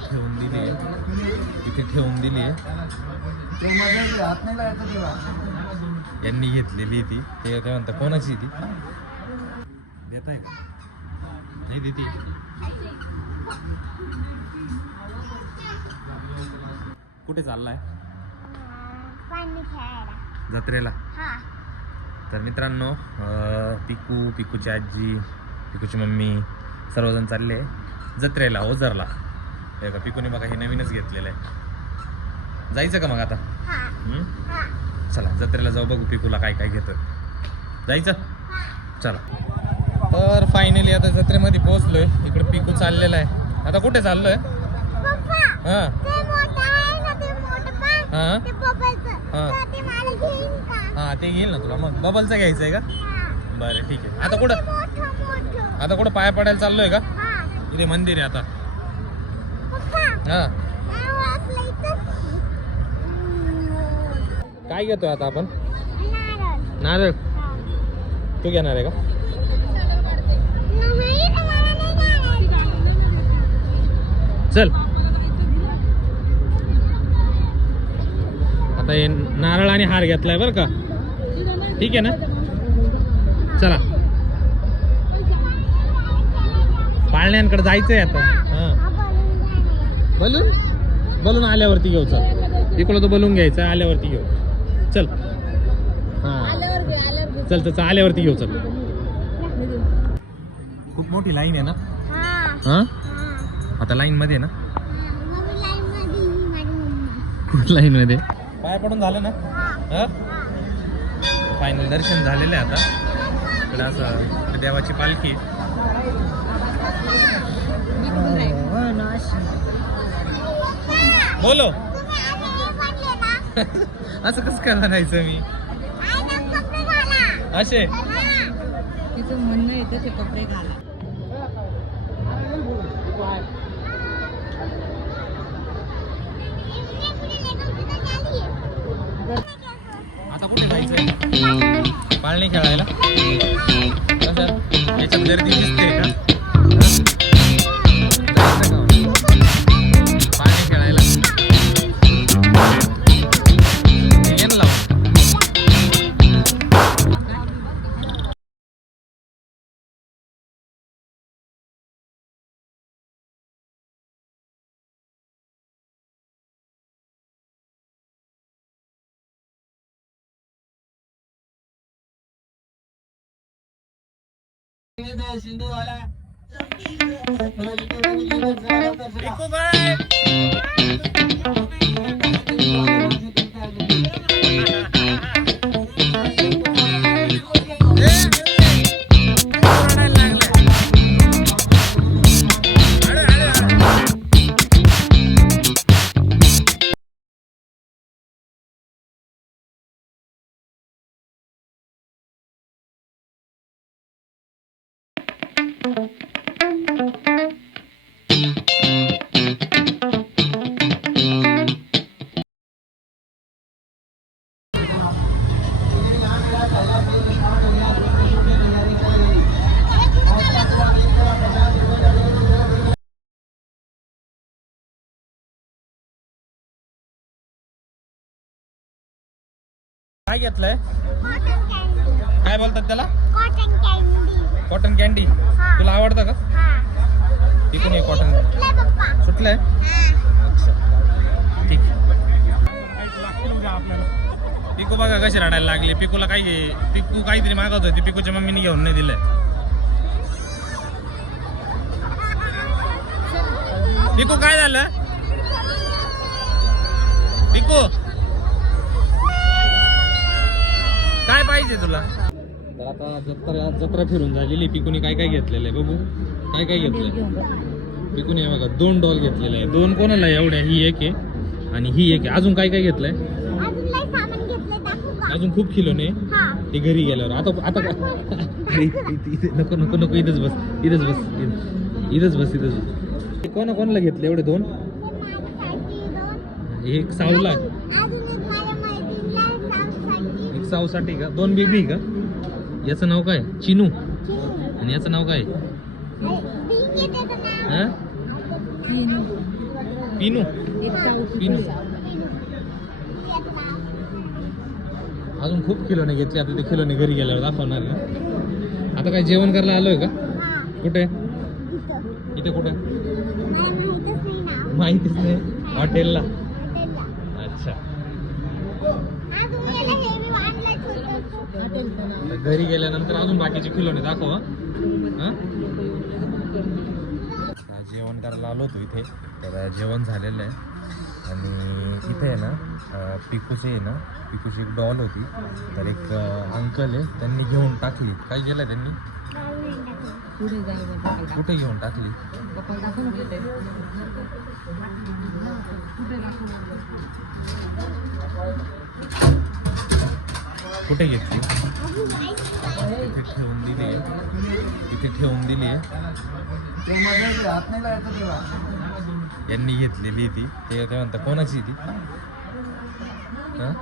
ठेवून दिली आहे, इथे ठेवून दिली आहे. यांनी घेतलेली ती. ते म्हणतात कोणाची ती देत आहे का नाही देती. कुठे चाललाय? जत्रेला. तर मित्रांनो, पिकूची आजी, पिकूची मम्मी सर्वजण चालले जत्रेला ओझरला. हे का पिकूने बघा हे नवीनच घेतलेलं आहे. जायचं का मग आता? चला जत्रेला जाऊ, बघू पिकूला काय काय घेतं. जायचं? चला. तर फायनली आता जत्रेमध्ये पोहोचलोय. इकडे पिकू चाललेला आहे. आता कुठे चाललोय? हां हां हां ते घेईल ना तुला. मग बबलचं घ्यायचं आहे का? बरं ठीक आहे. आता कुठं पाया पडायला चाललोय का? इथे मंदिर आहे आता. हां काय घेतोय आता आपण? नारळ. तू घेणार आहे का? चल आता हे नारळ आणि हार घेतलाय बरं का. ठीक आहे ना? चला पाळण्यांकडे जायचंय आता. हां बलून आल्यावरती घेऊ. चल इकडं तो बलून घ्यायचा, आल्यावरती घेऊ. चल हां चल आल्यावरती घेऊ. चल खूप मोठी लाईन आहे ना. हां आता लाईन मध्ये ना. लाईन मध्ये पाय पडून झालं ना. फायनल दर्शन झालेलं आहे. आता इकडे असं देवाची पालखी. बोलो असं कसं काय म्हणायचं मी असे. तिचं म्हणणं आहे तसे कपडे घाला. आता कुठे जायचंय? पाळणे खेळायला. याच्यात गर्दी दिसते का? पाळणे खेळायला येण लाव. काय घेतलंय? काय बोलतात त्याला? Cotton candy. तुला आवडतं का? इकडून ये. कॉटन सुटलंय. अच्छा ठीक. पिकू बघा कशी रडायला लागली. पिकूला पिकू काहीतरी मागत होती. पिकूच्या मम्मीने घेऊन नाही दिलंय. पिकू काय झालं? पिकू काय पाहिजे तुला? आता जत्रा फिरून झालेली. पिकूने काय काय घेतलेलं आहे बघू. काय काय घेतलंय पिकूने? बघा 2 डॉल घेतलेले आहे. 2 कोणाला आहे? एवढ्या. ही एक आहे आणि ही एक आहे. अजून काय काय घेतलंय? अजून खूप खिलोने ते घरी गेल्यावर. आता नको नको नको. इथंच बस. कोणाला घेतले एवढे 2? एक साऊला, एक साऊसाठी का? 2 बेबी का? याचं नाव काय? चिनू. आणि याचं नाव काय? पिनू पिनू अजून खूप किलोने घेतले. आता ते किलोने घरी गेल्यावर दाखवणार ना. आता काय जेवण करायला आलोय का? कुठे? इथे कुठे? माहितीच नाही. हॉटेलला. अच्छा. घरी गेल्यानंतर अजून बाकीचे किलोने दाखव. हा जेवण करायला आलो होतो इथे. तर जेवण झालेलं आहे. आणि इथे आहे ना पिकूची आहे ना, पिकूची एक डॉल होती. तर एक अंकल आहे, त्यांनी घेऊन टाकली. काय केलं त्यांनी? पुढे जाऊ कुठे घेऊन टाकली? कुठे घेतली? इथे ठेवून दिली आहे. इथे ठेवून दिली आहे. यांनी घेतलेली ती. ते म्हणतात कोणाची ती? हा?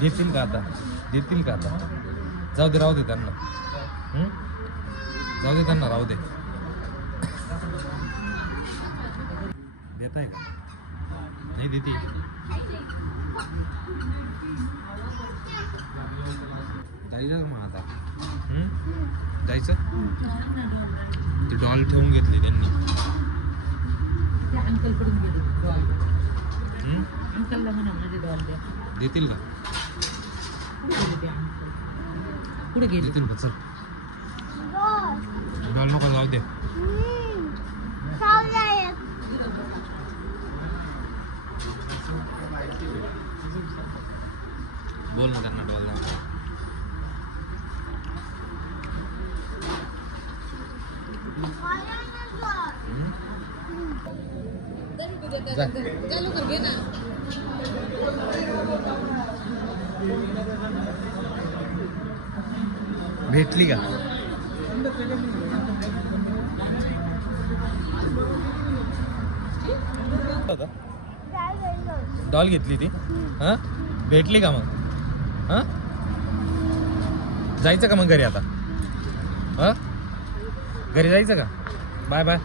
देतील का आता? देतील का आता? जाऊ दे, राहू दे त्यांना. जाऊ दे त्यांना, राहू दे. देत आहे का? नाही देते. जायचं का मग आता? जायचं? ती डॉल ठेवून घेतली त्यांनी. अंकलकडून गेली डॉल. अंकलला म्हणा माझी डॉल द्या. देतील का? पुढे गेली. देतील का? चल. डॉल नको, जाऊ दे. बोल ना त्यांना डॉल नको. जा. घे ना. भेटली का? डॉल घेतली ती. हा भेटली का मग? हा जायचं का मग घरी आता? हा घरी जायचं का? Bye bye.